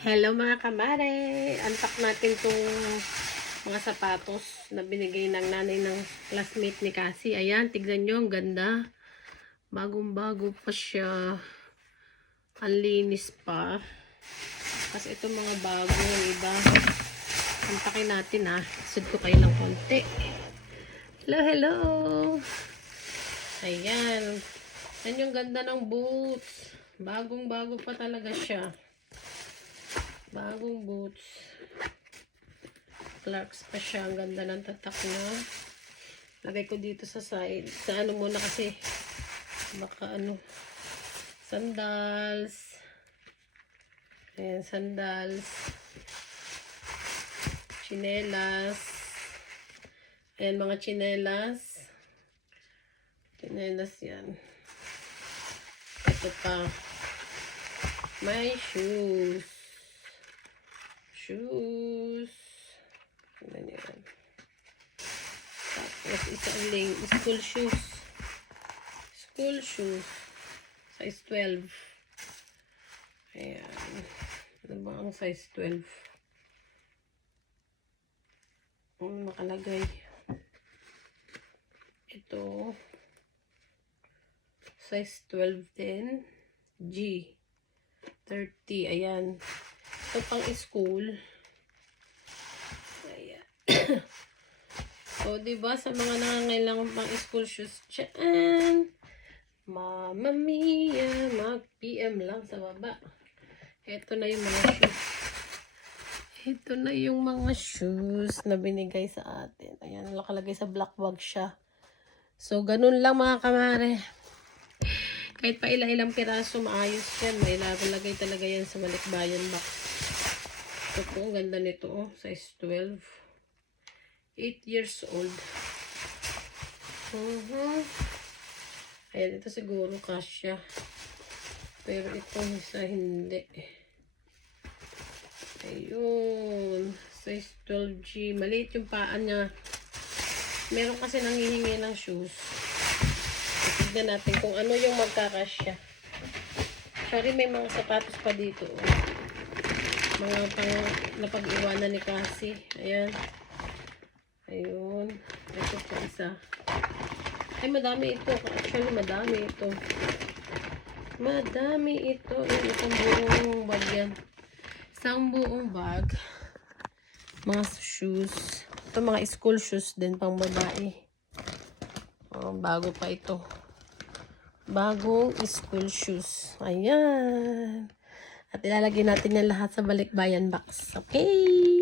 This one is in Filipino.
Hello mga kamare! Unpack natin tong mga sapatos na binigay ng nanay ng classmate ni Cassie. Ayan, tignan nyo, ang ganda. Bagong-bago pa siya. Ang linis pa. Tapos ito mga bago, yung iba. Unpackin natin ha. Sud ko kayo ng konti. Hello, hello! Ayan. Yan yung ganda ng boots. Bagong-bago pa talaga siya. Bagong boots. Clarks pa siya. Ang ganda ng tatak niya. Lagay ko dito sa side. Sa ano muna kasi. Baka ano. Sandals. Ayan, sandals. Chinelas. Ayan, mga chinelas. Chinelas yan. Ito pa. My shoes. Shoes. Ano yan? Tapos isang link. School shoes. School shoes. Size 12. Ayan. Ano ba ang size 12? Ano nakalagay? Ito. Size 12 din. G. 30. Ayan. Ito pang school. Ayan. O, diba? Sa mga nangangailangan pang school shoes. Diyan. Mama mia. Mag-PM lang sa baba. Ito na yung mga shoes. Ito na yung mga shoes na binigay sa atin. Ayan. Nakalagay sa black bag siya. So, ganun lang mga kamare. Kahit pa ilang piraso, maayos yan. May lalagay talaga yan sa malikbayan box. Ito po, ang ganda nito. Oh. Size 12. 8 years old. Ayan, ito siguro kasya. Pero itong isa hindi. Ayun. Size 12G. Maliit yung paan niya. Meron kasi nanghihingi ng shoes. Tignan natin kung ano yung magkakasya. Sorry, may mga sapatos pa dito. Oh. Mga pang napag-iwanan ni Cassie. Ayan. Ayun. Ito po isa. Ay, madami ito. Actually, madami ito. Madami ito. Ayan, isang buong bag yan. Isang buong bag. Mga shoes. Ito mga school shoes din pang babae. Oh, bago pa ito. Bagong school shoes. Ayan. At ilalagay natin yan lahat sa balikbayan box. Okay.